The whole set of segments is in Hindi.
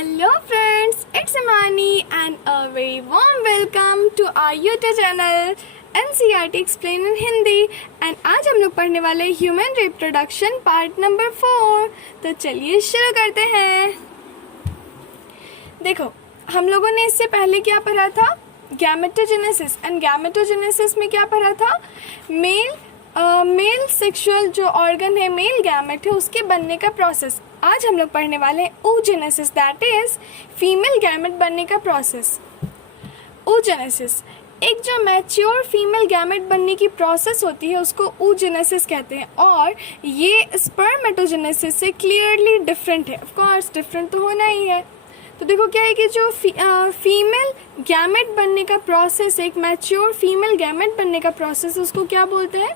Hello friends, it's Imani and a very warm welcome to our YouTube channel NCERT Explain in Hindi and आज हम लोग पढ़ने वाले ह्यूमन रिप्रोडक्शन पार्ट नंबर 4। तो चलिए शुरू करते हैं। देखो हम लोगों ने इससे पहले क्या पढ़ा था, गैमेटोजेनेसिस। एंड गैमेटोजेनेसिस में क्या पढ़ा था, मेल सेक्सुअल जो ऑर्गन है, मेल गैमेट है, उसके बनने का प्रोसेस। आज हम लोग पढ़ने वाले हैं oogenesis, that is female gamete बनने का प्रोसेस। oogenesis एक जो मैच्योर फीमेल गैमेट बनने की प्रोसेस होती है उसको oogenesis कहते हैं, और ये स्पर्मेटोजेनेसिस से क्लियरली डिफरेंट है। ऑफ कोर्स डिफरेंट तो होना ही है। तो देखो क्या है कि जो फीमेल गैमेट बनने का प्रोसेस, एक मैच्योर फीमेल गैमेट बनने का प्रोसेस, उसको क्या बोलते हैं,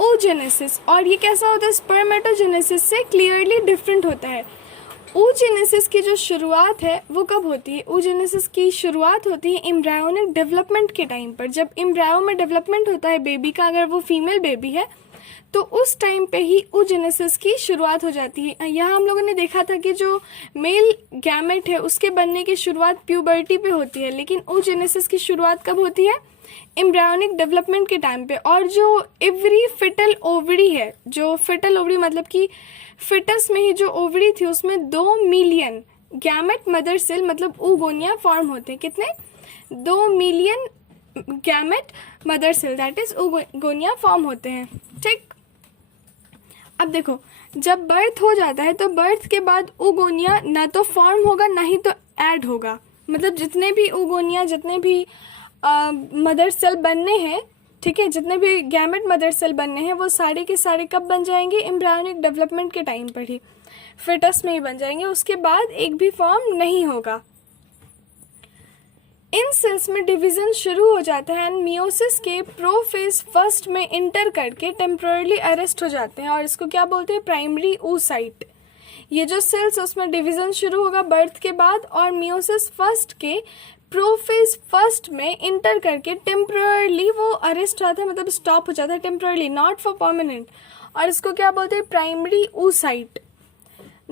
oogenesis। और ये कैसा होता है, स्पर्मेटोजेनेसिस से क्लियरली डिफरेंट होता है। oogenesis की जो शुरुआत है वो कब होती है, oogenesis की शुरुआत होती है एम्ब्रायोनिक डेवलपमेंट के टाइम पर। जब एम्ब्रायो में डेवलपमेंट होता है बेबी का, अगर वो फीमेल बेबी है तो उस टाइम पे ही oogenesis की शुरुआत हो जाती है। यहाँ हम लोगों ने देखा था कि जो मेल गैमेट है उसके बनने की शुरुआत प्यूबर्टी पे होती है, लेकिन oogenesis की शुरुआत कब होती है, एम्ब्रायोनिक डेवलपमेंट के टाइम पे। और जो एवरी फिटल ओवरी है, जो फिटल ओवरी मतलब कि फिटस में ही जो ओवरी थी उसमें 2 मिलियन गैमेट मदर सेल मतलब oogonia फॉर्म होते हैं। कितने, 2 million gamete mother cell that is oogonia form होते हैं। ठीक, अब देखो जब बर्थ हो जाता है तो बर्थ के बाद oogonia ना तो फॉर्म होगा ना ही तो ऐड होगा। मतलब जितने भी oogonia, जितने भी मदर सेल बनने हैं, ठीक है, जितने भी गैमेट मदर सेल बनने हैं वो सारे के सारे कब बन जाएंगे, एम्ब्रायोनिक डेवलपमेंट के टाइम पर ही, फिटस में ही बन जाएंगे। उसके बाद एक भी फॉर्म नहीं होगा। इन सेल्स में डिवीजन शुरू हो जाता है एंड मियोसिस के प्रोफेज फर्स्ट में इंटर करके टेम्पोरली अरेस्ट हो जाते हैं, और इसको क्या बोलते हैं, प्राइमरी oocyte। ये जो सेल्स उसमें डिवीजन शुरू होगा बर्थ के बाद, और मियोसिस फर्स्ट के प्रोफेज फर्स्ट में इंटर करके टेम्पोरली वो अरेस्ट हो जाता है, मतलब स्टॉप हो जाता है टेम्पोरली, नॉट फॉर परमानेंट। और इसको क्या बोलते हैं, प्राइमरी oocyte।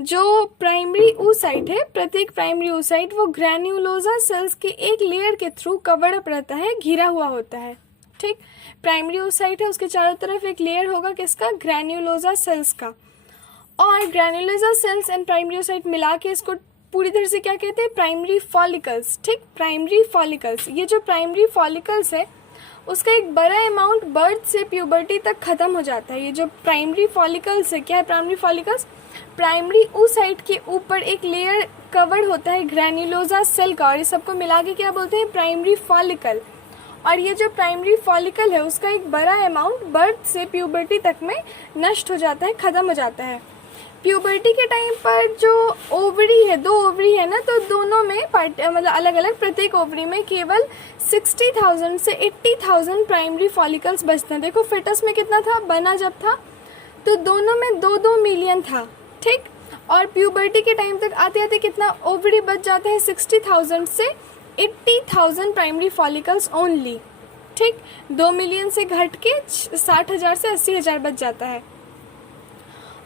जो प्राइमरी oocyte है, प्रत्येक प्राइमरी oocyte वो ग्रैन्युलोजा सेल्स के एक लेयर के थ्रू कवर्ड अप रहता है, घिरा हुआ होता है। ठीक, प्राइमरी oocyte है, उसके चारों तरफ एक लेयर होगा किसका, ग्रैन्युलोजा सेल्स का। और ग्रैन्युलोजा सेल्स एंड प्राइमरी oocyte मिला के इसको पूरी तरह से क्या कहते हैं, प्राइमरी फॉलिकल्स। ठीक, प्राइमरी फॉलिकल्स। ये जो प्राइमरी फॉलिकल्स है उसका एक बड़ा अमाउंट बर्थ से प्यूबर्टी तक खत्म हो जाता है। ये जो प्राइमरी फॉलिकल्स है, क्या है प्राइमरी फॉलिकल्स, प्राइमरी oocyte के ऊपर एक लेयर कवर्ड होता है ग्रैन्युलोजा सेल का, और ये सबको मिला के क्या बोलते हैं, प्राइमरी फॉलिकल। और ये जो प्राइमरी फॉलिकल है उसका एक बड़ा अमाउंट बर्थ से प्यूबर्टी तक में नष्ट हो जाता है, खत्म हो जाता है। प्यूबर्टी के टाइम पर जो ओवरी है, 2 ओवरी है ना, तो दोनों में मतलब अलग अलग, प्रत्येक ओवरी में केवल 60,000 से 80,000 प्राइमरी फॉलिकल्स बचते हैं। देखो फिटस में कितना था, बना जब था तो दोनों में 2-2 मिलियन था। ठीक, और प्यूबर्टी के टाइम तक आते आते कितना ओवरी बच जाता है, 60,000 से 80,000 प्राइमरी फॉलिकल्स ओनली। ठीक, 2 मिलियन से घट के 60,000 से 80,000 बच जाता है।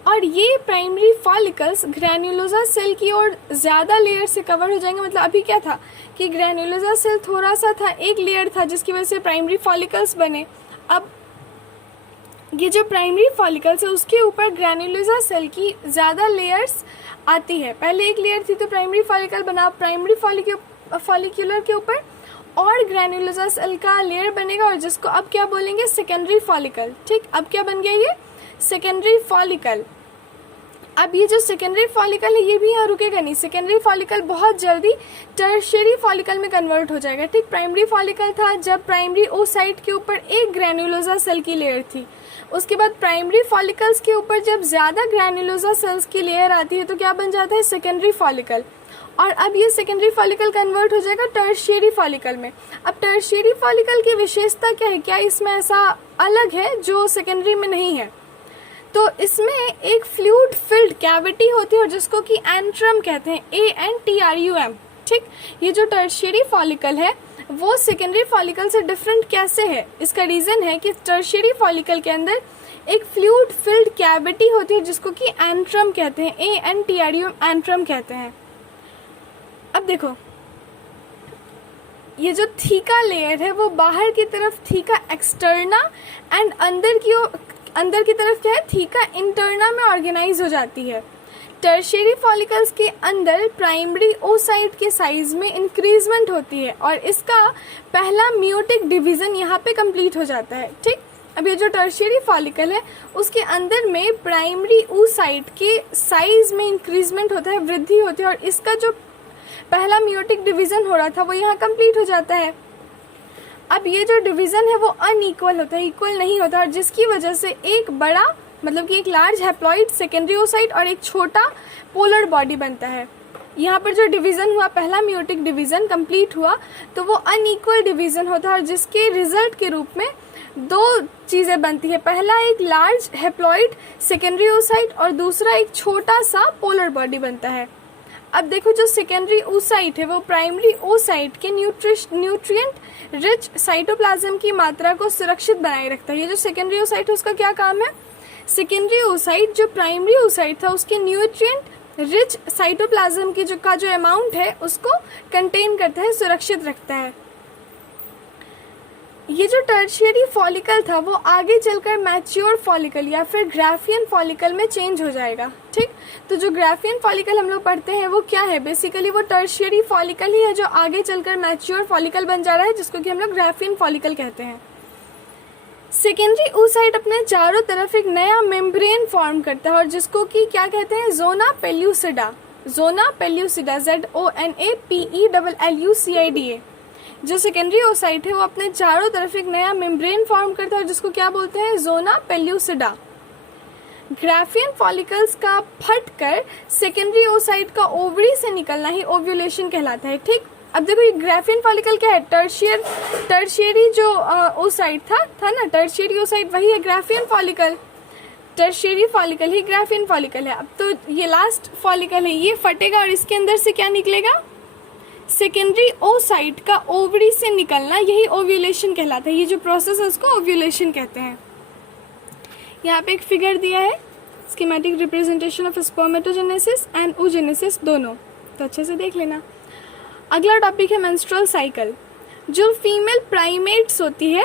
और ये प्राइमरी फॉलिकल्स ग्रैन्युलोजा सेल की ओर ज्यादा लेयर से कवर हो जाएंगे। मतलब अभी क्या था कि ग्रैन्युलोजा सेल थोड़ा सा था, एक लेयर था जिसकी वजह से प्राइमरी फॉलिकल्स बने। अब ये जो प्राइमरी फॉलिकल्स है उसके ऊपर ग्रैन्युलोजा सेल की ज्यादा लेयर्स आती है। पहले एक लेयर थी तो प्राइमरी फॉलिकल बना, प्राइमरी फॉलिक्यूलर के ऊपर और ग्रैन्युलोजा सेल का लेयर बनेगा, और जिसको अब क्या बोलेंगे, सेकेंडरी फॉलिकल। ठीक, अब क्या बन गया, ये सेकेंडरी फॉलिकल। अब ये जो सेकेंडरी फॉलिकल है ये भी यहाँ रुकेगा नहीं, सेकेंडरी फॉलिकल बहुत जल्दी टर्शियरी फॉलिकल में कन्वर्ट हो जाएगा। ठीक, प्राइमरी फॉलिकल था जब प्राइमरी oocyte के ऊपर एक ग्रैन्युलोजा सेल की लेयर थी, उसके बाद प्राइमरी फॉलिकल्स के ऊपर जब ज्यादा ग्रैन्युलोजा सेल्स की लेयर आती है तो क्या बन जाता है, सेकेंडरी फॉलिकल। और अब ये सेकेंडरी फॉलिकल कन्वर्ट हो जाएगा टर्शियरी फॉलिकल में। अब टर्शियरी फॉलिकल की विशेषता क्या है, क्या इसमें ऐसा अलग है जो सेकेंडरी में नहीं है, तो इसमें एक फ्लूइड फिल्ड कैविटी होती है और जिसको कि एंट्रम कहते हैं, ANTRUM। ठीक, ये जो टर्शियरी फॉलिकल है वो सेकेंडरी फॉलिकल से डिफरेंट कैसे है, इसका रीजन है कि टर्शियरी फॉलिकल के अंदर एक फ्लूइड फिल्ड कैविटी होती है जिसको कि एंट्रम कहते हैं, ANTRUM एंट्रम कहते हैं। अब देखो, ये जो थीका लेयर है वो बाहर की तरफ थीका एक्सटर्ना एंड अंदर की तरफ क्या है, थीका इंटरना में ऑर्गेनाइज हो जाती है। टर्शियरी फॉलिकल्स के अंदर प्राइमरी ओसाइट के साइज में इंक्रीजमेंट होती है और इसका पहला मियोटिक डिवीजन यहाँ पे कंप्लीट हो जाता है। ठीक, अब ये जो टर्शियरी फॉलिकल है उसके अंदर में प्राइमरी ओसाइट के साइज में इंक्रीजमेंट होता है, वृद्धि होती है, और इसका जो पहला मियोटिक डिवीजन हो रहा था वो यहाँ कंप्लीट हो जाता है। अब ये जो डिवीजन है वो अनइक्वल होता है, इक्वल नहीं होता, और जिसकी वजह से एक बड़ा मतलब कि एक लार्ज हैप्लॉइड सेकेंडरी ओसाइट और एक छोटा पोलर बॉडी बनता है। यहाँ पर जो डिवीजन हुआ, पहला मियोटिक डिवीजन कंप्लीट हुआ, तो वो अनइक्वल डिवीजन होता है और जिसके रिजल्ट के रूप में दो चीजें बनती है। पहला एक लार्ज हैप्लॉइड सेकेंडरी ओसाइट और दूसरा एक छोटा सा पोलर बॉडी बनता है। अब देखो, जो सेकेंडरी ओसाइट है वो प्राइमरी ओसाइट के न्यूट्रिएंट रिच साइटोप्लाज्म की मात्रा को सुरक्षित बनाए रखता है। ये जो सेकेंडरी ओसाइट है उसका क्या काम है, सेकेंडरी ओसाइट जो प्राइमरी ओसाइट था उसके न्यूट्रिएंट रिच साइटोप्लाज्म की जो अमाउंट है उसको कंटेन करता है, सुरक्षित रखता है। ये जो टर्शियरी फॉलिकल था वो आगे चलकर मैच्योर फॉलिकल या फिर ग्राफियन फॉलिकल में चेंज हो जाएगा। ठीक, तो जो ग्राफियन फॉलिकल हम लोग पढ़ते हैं वो क्या है, बेसिकली वो टर्शियरी फॉलिकल ही है जो आगे चलकर मैच्योर फॉलिकल बन जा रहा है, जिसको कि हम लोग ग्राफियन फॉलिकल कहते हैं। सेकेंडरी oocyte अपने चारों तरफ एक नया मेम्ब्रेन फॉर्म करता है और जिसको कि क्या कहते हैं, जोना पेल्यूसिडा। जोना पेल्यूसिडा, ZONAPELLUCIDA। जो सेकेंडरी oocyte है वो अपने चारों तरफ एक नया मेम्ब्रेन फॉर्म करता है और जिसको क्या बोलते हैं, जोना पेल्यूसिडा। ग्राफियन फॉलिकल्स का फटकर सेकेंडरी oocyte का ओवरी से निकलना ही ओव्यूलेशन कहलाता है। ठीक, अब देखो ये ग्राफियन फॉलिकल क्या है, टर्शियरी जो oocyte था ना, टर्शियरी oocyte वही है ग्राफियन फॉलिकल, टर्शियरी फॉलिकल ही ग्राफियन फॉलिकल है। अब तो ये लास्ट फॉलिकल है, ये फटेगा और इसके अंदर से क्या निकलेगा, सेकेंडरी oocyte का ओवरी से निकलना, यही ओव्यूलेशन कहलाता है। ये जो प्रोसेस है उसको ओव्यूलेशन कहते हैं। यहाँ पे एक फिगर दिया है, schematic representation of spermatogenesis and oogenesis दोनों, तो अच्छे से देख लेना। अगला टॉपिक है मेंस्ट्रुअल साइकिल। जो फीमेल प्राइमेट्स होती है,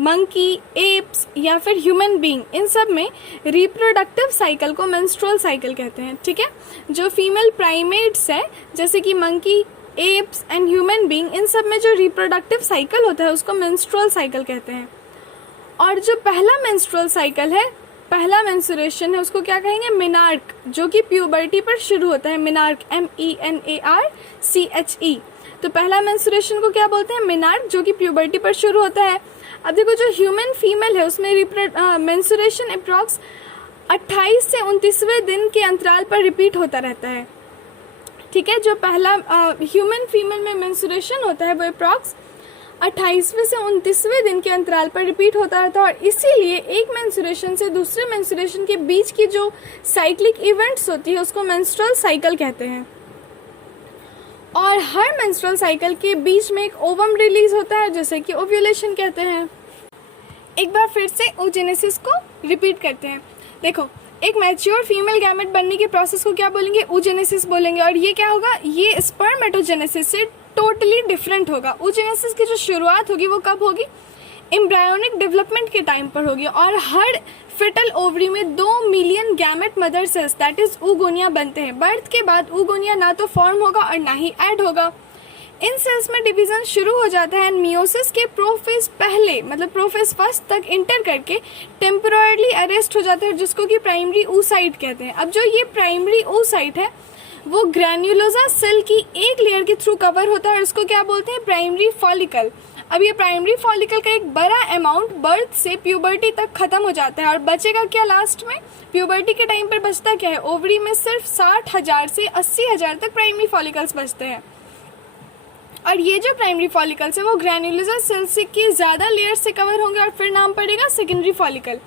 मंकी, एप्स या फिर ह्यूमन बीइंग, इन सब में रिप्रोडक्टिव साइकिल को मेंस्ट्रुअल साइकिल कहते हैं। ठीक है, जो फीमेल प्राइमेट्स है जैसे कि monkey, apes and human being, इन सब में जो रिप्रोडक्टिव साइकिल होता है उसको मेंस्ट्रुअल साइकिल कहते हैं। और जो पहला मेंस्ट्रुअल साइकिल है, पहला मेंस्ट्रुएशन है, उसको क्या कहेंगे, मिनार्क, जो कि प्यूबर्टी पर शुरू होता है। मिनार्क, MENARCHE। तो पहला मेंस्ट्रुएशन को क्या बोलते हैं, मिनार्क, जो कि प्यूबर्टी पर शुरू होता है। अब देखो, जो ह्यूमन फीमेल है उसमें मेंस्ट्रुएशन अप्रॉक्स 28 से 29वें दिन के अंतराल पर रिपीट होता रहता है। ठीक है, जो पहला ह्यूमन फीमेल में मेंस्ट्रुएशन होता है वो अप्रॉक्स 28वें से 29वें दिन के अंतराल पर रिपीट होता रहता है और इसीलिए एक मेंस्ट्रुएशन से दूसरे मेंस्ट्रुएशन के बीच की जो साइक्लिक इवेंट्स होती है उसको मेंस्ट्रुअल साइकिल कहते हैं। और हर मेंस्ट्रुअल साइकिल के बीच में एक ओवम रिलीज होता है जिसे कि ओव्यूलेशन कहते हैं। एक बार फिर से oogenesis को रिपीट करते हैं। देखो, एक मैच्योर फीमेल गैमेट बनने के प्रोसेस को क्या बोलेंगे, oogenesis बोलेंगे। और ये क्या होगा, ये स्पर्मेटोजेनेसिस से टोटली डिफरेंट होगा। oogenesis की जो शुरुआत होगी वो कब होगी, एम्ब्रायोनिक डेवलपमेंट के टाइम पर होगी और हर फिटल ओवरी में 2 million gamete mother cells that is oogonia बनते हैं। बर्थ के बाद oogonia ना तो फॉर्म होगा और ना ही ऐड होगा। इन सेल्स में डिवीजन शुरू हो जाता है मियोसिस के प्रोफेज पहले, मतलब प्रोफेज फर्स्ट तक इंटर करके टेम्पोररली अरेस्ट हो जाता है जिसको कि प्राइमरी oocyte कहते हैं। अब जो ये प्राइमरी oocyte है वो ग्रैन्युलोसा सेल की एक लेयर के थ्रू कवर होता है और इसको क्या बोलते हैं, प्राइमरी फॉलिकल। अब ये प्राइमरी फॉलिकल का एक बड़ा अमाउंट बर्थ से प्यूबर्टी तक खत्म हो जाता है और बचेगा क्या लास्ट में, प्यूबर्टी के टाइम पर बचता क्या है, ओवरी में सिर्फ 60,000 से 80,000 तक प्राइमरी फॉलिकल्स बचते हैं। और ये जो प्राइमरी फॉलिकल्स है वो ग्रैन्युलोसा सेल्स की ज्यादा लेयर से कवर होंगे और फिर नाम पड़ेगा सेकेंडरी फॉलिकल।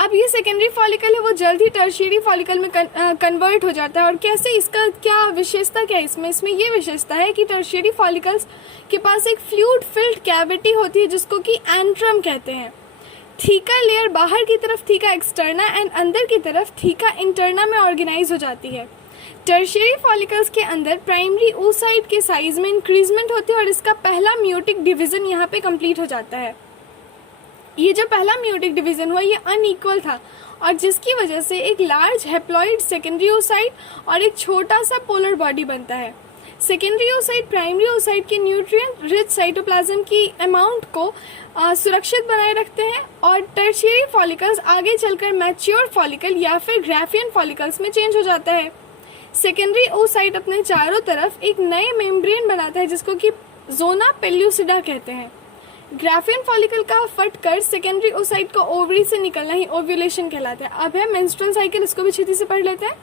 अब ये सेकेंडरी फॉलिकल है वो जल्द ही टर्शियरी फॉलिकल में कन्वर्ट हो जाता है। और कैसे, इसका क्या विशेषता क्या है इसमें ये विशेषता है कि टर्शियरी फॉलिकल्स के पास एक फ्लूइड फिल्ड कैविटी होती है जिसको कि एंट्रम कहते हैं। थीका लेयर बाहर की तरफ थीका एक्सटर्ना एंड अंदर की तरफ थीका इंटरना में ऑर्गेनाइज हो जाती है। टर्शियरी फॉलिकल्स के अंदर प्राइमरी oocyte के साइज में इंक्रीजमेंट होती है और इसका पहला म्यूटिक डिवीजन यहाँ पे कंप्लीट हो जाता है। ये जो पहला म्यूटिक डिवीजन हुआ ये अनइक्वल था और जिसकी वजह से एक लार्ज हेप्लॉइड सेकेंडरी oocyte और एक छोटा सा पोलर बॉडी बनता है। सेकेंडरी oocyte प्राइमरी oocyte के न्यूट्रिएंट रिच साइटोप्लाज्म की अमाउंट को सुरक्षित बनाए रखते हैं और टर्शियरी फॉलिकल्स आगे चलकर मैच्योर फॉलिकल या फिर ग्राफियन फॉलिकल्स में चेंज हो जाता है। सेकेंडरी oocyte अपने चारों तरफ एक नए मेम्ब्रेन बनाता है जिसको कि जोना पेल्यूसिडा कहते हैं। ग्राफियन फॉलिकल का फटकर सेकेंडरी oocyte को ओवरी से निकलना ही ओव्यूलेशन कहलाता है। अब है मेंस्ट्रुअल साइकिल, इसको भी छेती से पढ़ लेते हैं।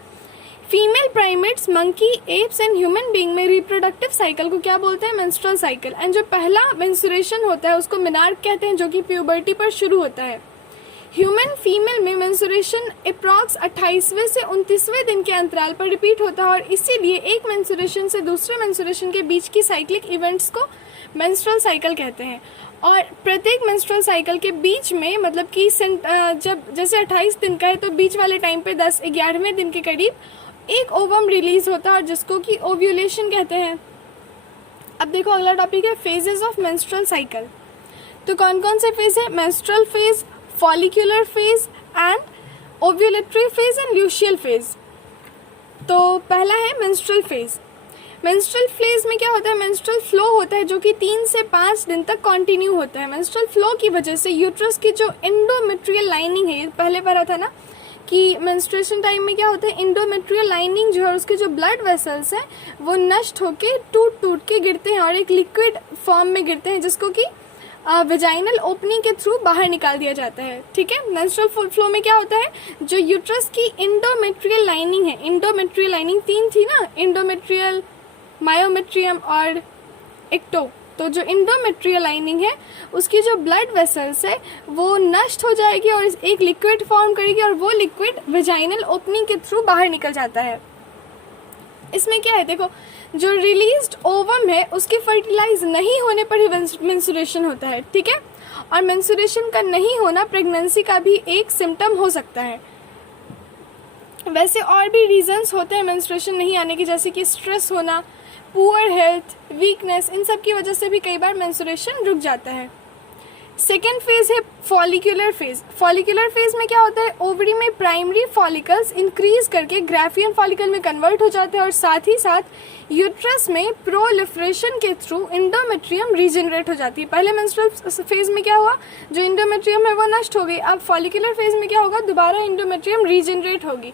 Female primates, monkey, apes and human being में रिप्रोडक्टिव साइकिल को क्या बोलते हैं? Menstrual cycle. एंड जो पहला मेंस्ट्रुएशन होता है उसको मेनार्क कहते हैं जो कि प्यूबर्टी पर शुरू होता है। ह्यूमन फीमेल में मेंस्ट्रुएशन अप्रॉक्स 28वें से 29वें दिन के अंतराल पर रिपीट होता है और इसीलिए एक मेंस्ट्रुएशन से दूसरे मेंस्ट्रुएशन के बीच की साइक्लिक इवेंट्स को मेंस्ट्रुअल साइकिल कहते हैं। और प्रत्येक मेंस्ट्रुअल साइकिल के बीच में मतलब कि जब जैसे 28 दिन का है तो बीच वाले टाइम पे 10-11वें दिन के करीब एक ओवम रिलीज होता है और जिसको कि ओव्यूलेशन कहते हैं। अब देखो अगला टॉपिक है फेजेस ऑफ मेंस्ट्रुअल साइकिल। तो कौन कौन से फेज है? Menstrual phase, follicular phase and ovulatory phase and luteal phase. तो पहला है मेंस्ट्रुअल फेज। मेंस्ट्रुअल फेज में क्या होता है? मेंस्ट्रुअल फ्लो होता है जो कि 3 से 5 दिन तक कंटिन्यू होता है। मेंस्ट्रुअल फ्लो की वजह से यूट्रस की जो एंडोमेट्रियल लाइनिंग है, ये पहले पढ़ा था ना कि मेंस्ट्रुएशन टाइम में क्या होता है, एंडोमेट्रियल लाइनिंग जो है उसके जो ब्लड वेसल्स हैं वो नष्ट होके टूट के गिरते हैं और एक लिक्विड फॉर्म में गिरते हैं जिसको कि वेजाइनल ओपनिंग के थ्रू बाहर निकाल दिया जाता है। ठीक है। मेंस्ट्रुअल फ्लो में क्या होता है, जो यूट्रस की एंडोमेट्रियल लाइनिंग है, एंडोमेट्रियल लाइनिंग 3 थी ना, एंडोमेट्रियल, मायोमेट्रियम और एक्टो। तो जो एंडोमेट्रियल लाइनिंग है उसकी जो ब्लड वेसल्स है वो नष्ट हो जाएगी और एक लिक्विड फॉर्म करेगी और वो लिक्विड वेजाइनल ओपनिंग के थ्रू बाहर निकल जाता है। इसमें क्या है, देखो जो रिलीज्ड ओवम है उसके फर्टिलाइज नहीं होने पर ही मेंस्ट्रुएशन होता है। ठीक है। और मेंस्ट्रुएशन का नहीं होना प्रेगनेंसी का भी एक सिम्टम हो सकता है। वैसे और भी रीजंस होते हैं मेंस्ट्रुएशन नहीं आने के, जैसे कि स्ट्रेस होना, पुअर हेल्थ, वीकनेस, इन सब की वजह से भी कई बार मेंस्ट्रुएशन रुक जाता है। सेकेंड फेज है फॉलिक्यूलर फेज। फॉलिक्यूलर फेज में क्या होता है, ओवरी में प्राइमरी फॉलिकल्स इंक्रीज करके ग्राफियन फॉलिकल में कन्वर्ट हो जाते हैं और साथ ही साथ यूट्रस में प्रोलिफरेशन के थ्रू एंडोमेट्रियम रीजनरेट हो जाती है। पहले मेंस्ट्रुअल फेज में क्या हुआ, जो एंडोमेट्रियम है वो नष्ट हो गई। अब फॉलिक्यूलर फेज में क्या होगा, दोबारा एंडोमेट्रियम रीजनरेट होगी।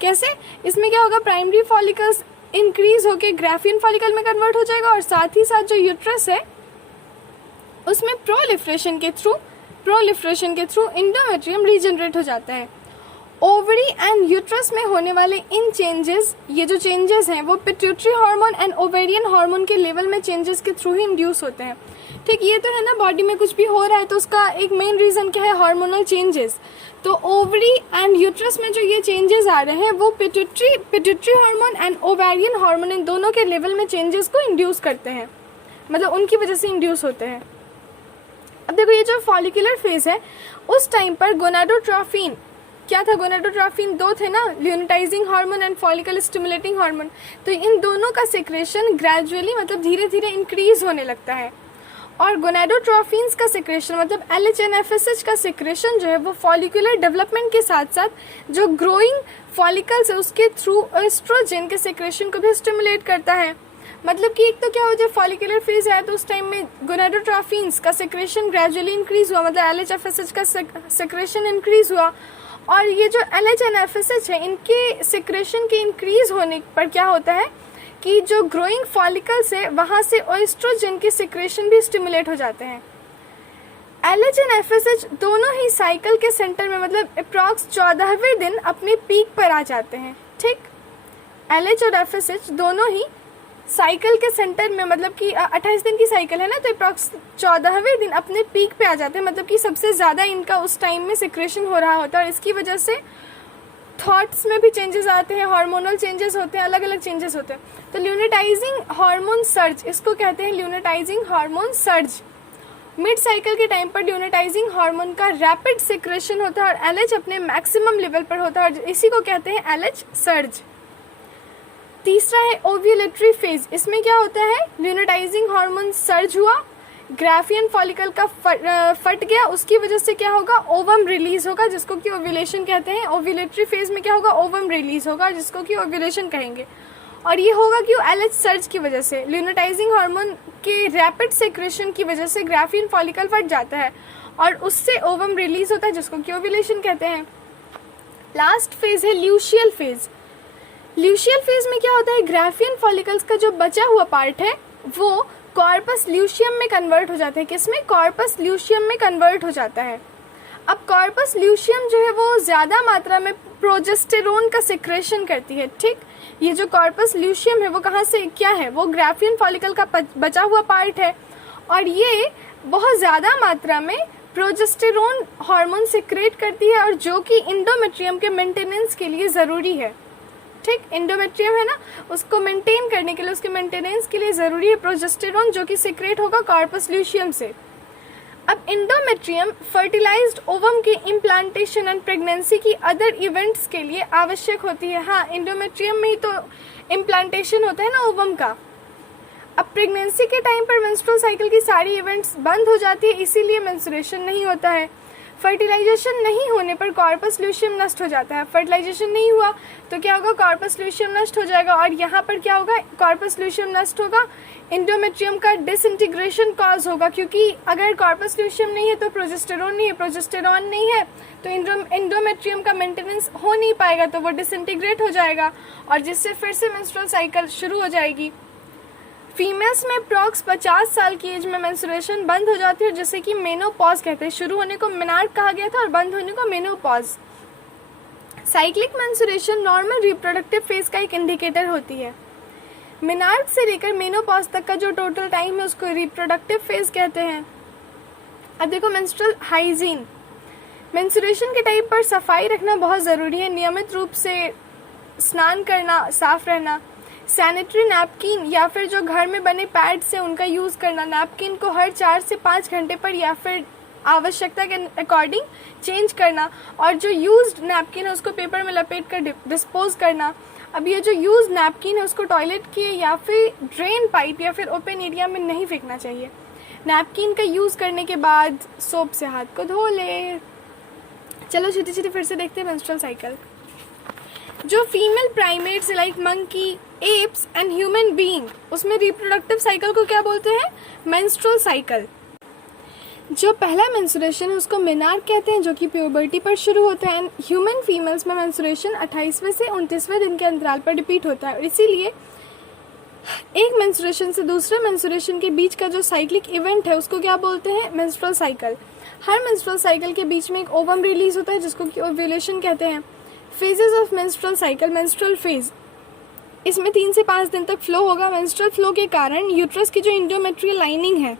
कैसे? इसमें क्या होगा, प्राइमरी फॉलिकल्स इंक्रीज होके ग्राफियन फॉलिकल में कन्वर्ट हो जाएगा और साथ ही साथ जो यूट्रस है उसमें प्रोलिफरेशन के थ्रू एंडोमेट्रियम रीजनरेट हो जाता है। ओवरी एंड यूट्रस में होने वाले इन चेंजेस, ये जो चेंजेस हैं वो pituitary hormone and ovarian hormone के लेवल में चेंजेस के थ्रू ही इंड्यूस होते हैं। ठीक, ये तो है ना, बॉडी में कुछ भी हो रहा है तो उसका एक मेन रीजन क्या है, हार्मोनल चेंजेस। तो ओवरी एंड यूट्रस में जो ये चेंजेस आ रहे हैं वो pituitary hormone and ovarian hormone इन दोनों के लेवल में चेंजेस को इंड्यूस करते हैं, मतलब उनकी वजह से इंड्यूस होते हैं। अब देखो ये जो फॉलिकुलर फेज है उस टाइम पर गोनाडोट्रोफिन, क्या था गोनाडोट्रोफिन, 2 थे ना, luteinizing hormone and follicle stimulating hormone. तो इन दोनों का सिक्रेशन ग्रेजुअली मतलब धीरे धीरे इंक्रीज होने लगता है और गोनाडोट्रोफिन्स का सिक्रेशन मतलब LH and FSH का सिक्रेशन जो है वो फॉलिकुलर डेवलपमेंट के साथ साथ जो ग्रोइंग फॉलिकल्स है उसके थ्रू एस्ट्रोजन के सिक्रेशन को भी स्टिमुलेट करता है। मतलब कि एक तो क्या हो, जब फॉलिकुलर फेज है तो उस टाइम में गोनाडोट्रोफिन्स का सिक्रेशन ग्रेजुअली इंक्रीज हुआ, मतलब LH FSH का सिक्रेशन इंक्रीज हुआ और ये जो LH and FSH है इनके सिक्रेशन के इंक्रीज होने पर क्या होता है कि जो ग्रोइंग फॉलिकल्स है वहां से एस्ट्रोजन के सिक्रेशन भी स्टिमुलेट हो जाते हैं। LH and FSH दोनों ही साइकिल के सेंटर में मतलब अप्रॉक्स 14वें दिन अपने पीक पर आ जाते हैं। ठीक, LH और FSH दोनों ही साइकिल के सेंटर में, मतलब कि 28 दिन की साइकिल है ना, तो अप्रॉक्स 14वें दिन अपने पीक पे आ जाते हैं, मतलब कि सबसे ज़्यादा इनका उस टाइम में सिक्रेशन हो रहा होता है और इसकी वजह से थॉट्स में भी चेंजेस आते हैं, हार्मोनल चेंजेस होते हैं, अलग अलग चेंजेस होते हैं। तो ल्यूटिनाइजिंग हार्मोन सर्ज, इसको कहते हैं luteinizing hormone surge. Mid cycle के टाइम पर ल्यूटिनाइजिंग हार्मोन का रैपिड सिक्रेशन होता है और LH अपने मैक्सिमम लेवल पर होता है और इसी को कहते हैं LH सर्ज। तीसरा है ओव्यूलेटरी फेज। इसमें क्या होता है, ल्यूनाटाइजिंग हार्मोन सर्ज हुआ, ग्राफियन फॉलिकल का फट गया, उसकी वजह से क्या होगा, ओवम रिलीज होगा जिसको कि ओव्यूलेशन कहते हैं। ओव्यूलेटरी फेज में क्या होगा, ओवम रिलीज होगा जिसको कि ओव्यूलेशन कहेंगे। और ये होगा क्यों, एलएच सर्ज की वजह से, ल्यूनाटाइजिंग हार्मोन के रैपिड सेक्रेशन की वजह से ग्राफियन फॉलिकल फट जाता है और उससे ओवम रिलीज होता है जिसको कि ओव्यूलेशन कहते हैं। लास्ट फेज है ल्यूशियल फेज। ल्यूशियल फेज में क्या होता है, ग्राफियन फॉलिकल्स का जो बचा हुआ पार्ट है वो कॉर्पस ल्यूशियम में कन्वर्ट हो जाता है। किसमें, कॉर्पस ल्यूशियम में कन्वर्ट हो जाता है। अब कॉर्पस ल्यूशियम जो है वो ज्यादा मात्रा में प्रोजेस्टेरोन का सिक्रेशन करती है। ठीक, ये जो कॉर्पस ल्यूशियम है वो कहाँ से, क्या है, वो ग्राफियन फॉलिकल का बचा हुआ पार्ट है और ये बहुत ज्यादा मात्रा में प्रोजेस्टेरोन हार्मोन सिक्रेट करती है और जो कि इंडोमेट्रियम के मेंटेनेंस के लिए जरूरी है। ठीक, इंडोमेट्रियम है ना, उसको मेंटेन करने के लिए, उसके मेंटेनेंस के लिए जरूरी है प्रोजेस्टेरोन जो कि सिक्रेट होगा कॉर्पस ल्यूशियम से। अब इंडोमेट्रियम फर्टिलाइज्ड ओवम के इम्प्लांटेशन एंड प्रेगनेंसी की अदर इवेंट्स के लिए आवश्यक होती है। हाँ, इंडोमेट्रियम में ही तो इम्प्लांटेशन होता है ना ओवम का। अब प्रेगनेंसी के टाइम पर मेंस्ट्रुअल साइकिल की सारी इवेंट्स बंद हो जाती है, इसीलिए मेंस्ट्रुएशन नहीं होता है। फर्टिलाइजेशन नहीं होने पर कॉर्पस ल्यूशियम नष्ट हो जाता है। फर्टिलाइजेशन नहीं हुआ तो क्या होगा, कॉर्पस ल्यूशियम नष्ट हो जाएगा और यहाँ पर क्या होगा, कॉर्पस ल्यूशियम नष्ट होगा, इंडोमेट्रियम का डिसइंटीग्रेशन कॉज होगा, क्योंकि अगर कॉर्पस ल्यूशियम नहीं है तो प्रोजेस्टेरोन नहीं है, प्रोजेस्टेरोन नहीं है तो इंडोमेट्रियम का मेंटेनेंस हो नहीं पाएगा, तो वो डिसइंटीग्रेट हो जाएगा और जिससे फिर से मेंस्ट्रुअल साइकिल शुरू हो जाएगी। फीमेल्स में अप्रॉक्स 50 साल की एज में मेंस्ट्रुएशन बंद हो जाती है, जिसे कि मेनोपॉज कहते हैं। शुरू होने को मेनार्क कहा गया था और बंद होने को menopause. Cyclic menstruation normal reproductive phase का एक इंडिकेटर होती है। मेनार्क से लेकर मेनोपॉज तक का जो टोटल टाइम है उसको रिप्रोडक्टिव फेज कहते हैं। अब देखो, मेंस्ट्रुअल हाइजीन, मेंस्ट्रुएशन के टाइम पर सफाई रखना बहुत जरूरी है। नियमित रूप से स्नान करना, साफ रहना, सैनिटरी नैपकिन या फिर जो घर में बने पैड्स से उनका यूज करना। नैपकिन को हर 4 से 5 घंटे पर या फिर आवश्यकता के अकॉर्डिंग चेंज करना और जो यूज्ड नैपकिन है उसको पेपर में लपेट कर डिस्पोज करना। अब ये जो यूज नैपकिन है उसको टॉयलेट के या फिर ड्रेन पाइप या फिर ओपन एरिया में नहीं फेंकना चाहिए। नैपकिन का यूज करने के बाद सोप से हाथ को धो ले। चलो छीटी छीटी फिर से देखते हैं मेंस्ट्रुअल साइकिल। जो female primates like monkey, apes and human being, उसमें रिप्रोडक्टिव साइकिल को क्या बोलते हैं, मेंस्ट्रुअल साइकिल। जो पहला मेंस्ट्रुएशन है उसको मेनार्क कहते हैं, जो कि प्यूबर्टी पर शुरू होता है। ह्यूमन फीमेल्स में मेंस्ट्रुएशन 28वें से 29वें दिन के अंतराल पर रिपीट होता है और इसीलिए एक मेंस्ट्रुएशन से दूसरे मेंस्ट्रुएशन के बीच का जो साइक्लिक इवेंट है उसको क्या बोलते हैं, मेंस्ट्रुअल साइकिल। हर मेंस्ट्रुअल साइकिल के बीच में एक ओवम रिलीज होता है जिसको कि ओव्यूलेशन कहते हैं। Phases of menstrual cycle, menstrual phase, इसमें 3 से 5 दिन तक फ्लो होगा। मेंस्ट्रुअल फ्लो के कारण यूट्रस की जो इंडोमेट्रियल लाइनिंग है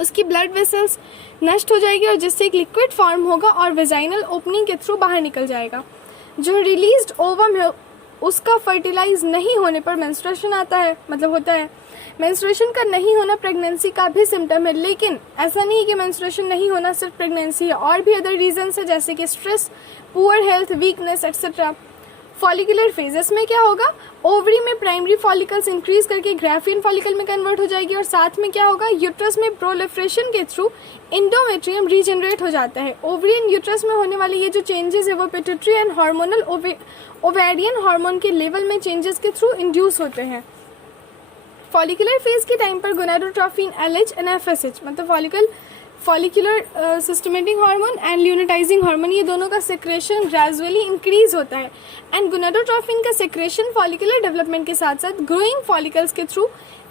उसकी ब्लड वेसल्स नष्ट हो जाएगी और जिससे एक लिक्विड फॉर्म होगा और वेजाइनल ओपनिंग के थ्रू बाहर निकल जाएगा। जो रिलीज्ड ओवम है उसका फर्टिलाइज नहीं होने पर मेंस्ट्रुएशन आता है, मतलब होता है। मेंस्ट्रुएशन का नहीं होना प्रेगनेंसी का भी सिम्टम है, लेकिन ऐसा नहीं है कि मेंस्ट्रुएशन नहीं होना सिर्फ प्रेगनेंसी है, और भी अदर रीजंस है जैसे कि stress, poor health, weakness etcetera. Follicular phases में क्या होगा, ओवरी में प्राइमरी फॉलिकल्स इंक्रीज करके ग्राफियन फॉलिकल में कन्वर्ट हो जाएगी और साथ में क्या होगा, यूट्रस में प्रोलिफरेशन के थ्रू इंडोमेट्रियम रीजनरेट हो जाता है। ओवरी एंड यूट्रस में होने वाले ये जो चेंजेस है वो pituitary and hormonal ovarian hormone के लेवल में चेंजेस के थ्रू इंड्यूस होते हैं। फॉलिकुलर फेज के टाइम पर गोनाडोट्रोफिन, एलएच एंड एफएसएच, मतलब follicular systematic hormone and luteinizing hormone, ये दोनों का सेक्रेशन ग्रेजुअली इंक्रीज होता है। एंड गोनाडोट्रोफिन का सेक्रेशन फॉलिकुलर डेवलपमेंट के साथ साथ ग्रोइंग फॉलिकल्स के थ्रू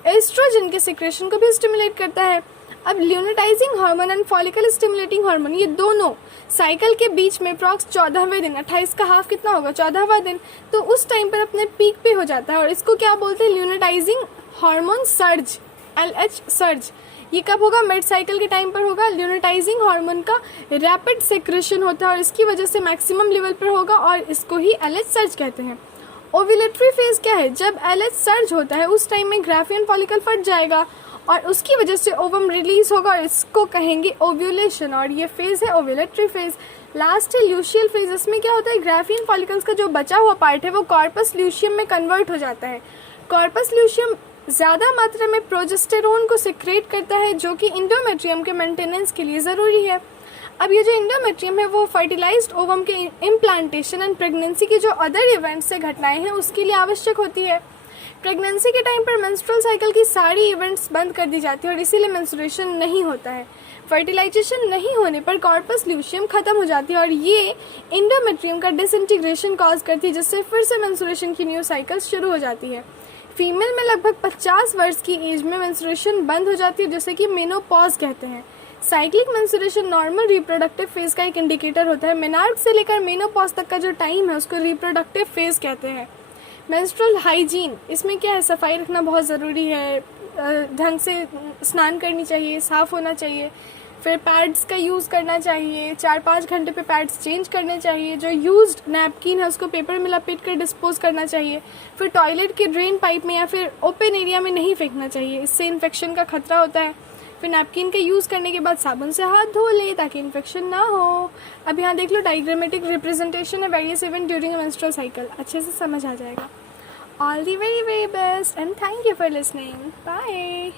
एस्ट्रोजन के सेक्रेशन को भी स्टिमुलेट करता है। अब luteinizing hormone and follicle stimulating hormone, ये दोनों साइकिल के बीच में अप्रॉक्स 14वें दिन, 28 का हाफ कितना होगा, 14वां दिन, तो उस टाइम पर अपने पीक पे हो जाता है और इसको क्या बोलते हैं, ल्यूनाटाइजिंग हार्मोन सर्ज, एलएच सर्ज। ये कब होगा, मिड साइकिल के टाइम पर होगा। ल्यूनाटाइजिंग हार्मोन का रैपिड सेक्रेशन होता है और इसकी वजह से मैक्सिमम लेवल पर होगा और इसको ही एलएच सर्ज कहते हैं। ओव्यूलेटरी फेज क्या है, जब एलएच सर्ज होता है उस टाइम में ग्राफियन फॉलिकल फट जाएगा और उसकी वजह से ओवम रिलीज होगा और इसको कहेंगे ओव्यूलेशन, और ये फेज है ओव्यूलेटरी फेज। लास्ट है ल्यूशियल फेज। इसमें क्या होता है, ग्राफियन फॉलिकल्स का जो बचा हुआ पार्ट है वो कॉर्पस ल्यूशियम में कन्वर्ट हो जाता है। कॉर्पस ल्यूशियम ज़्यादा मात्रा में प्रोजेस्टेरोन को सिक्रेट करता है जो कि इंडोमेट्रियम के मेंटेनेंस के लिए ज़रूरी है। अब ये जो इंडोमेट्रियम है वो फर्टिलाइज्ड ओवम के इम्प्लांटेशन एंड प्रेगनेंसी की जो अदर इवेंट्स से घटनाएं हैं उसके लिए आवश्यक होती है। प्रेगनेंसी के टाइम पर मेंस्ट्रुअल साइकिल की सारी इवेंट्स बंद कर दी जाती है और इसीलिए मेंस्ट्रुएशन नहीं होता है। फर्टिलाइजेशन नहीं होने पर कॉर्पस ल्यूशियम खत्म हो जाती है और ये इंडोमेट्रियम का डिसइंटीग्रेशन कॉज करती है, जिससे फिर से मेंस्ट्रुएशन की न्यू साइकिल शुरू हो जाती है। फीमेल में लगभग 50 वर्ष की एज में मेंस्ट्रुएशन बंद हो जाती है, जिसे कि मेनोपॉज कहते हैं। Cyclic menstruation normal reproductive phase का एक इंडिकेटर होता है। मेनार्क से लेकर मेनोपॉज तक का जो टाइम है उसको रिप्रोडक्टिव फेज कहते हैं। मेंस्ट्रुअल हाइजीन, इसमें क्या है, सफाई रखना बहुत ज़रूरी है, ढंग से स्नान करनी चाहिए, साफ़ होना चाहिए, फिर पैड्स का यूज़ करना चाहिए, 4-5 घंटे पे पैड्स चेंज करने चाहिए, जो यूज्ड नैपकिन है उसको पेपर में लपेट कर डिस्पोज करना चाहिए, फिर टॉयलेट के ड्रेन पाइप में या फिर ओपन एरिया में नहीं फेंकना चाहिए, इससे इन्फेक्शन का खतरा होता है। फिर नैपकिन का यूज़ करने के बाद साबुन से हाथ धो ले ताकि इन्फेक्शन ना हो। अब यहाँ देख लो, डायग्रामेटिक रिप्रेजेंटेशन है various event during menstrual cycle, अच्छे से समझ आ जाएगा। All the very very best and thank you for listening. Bye.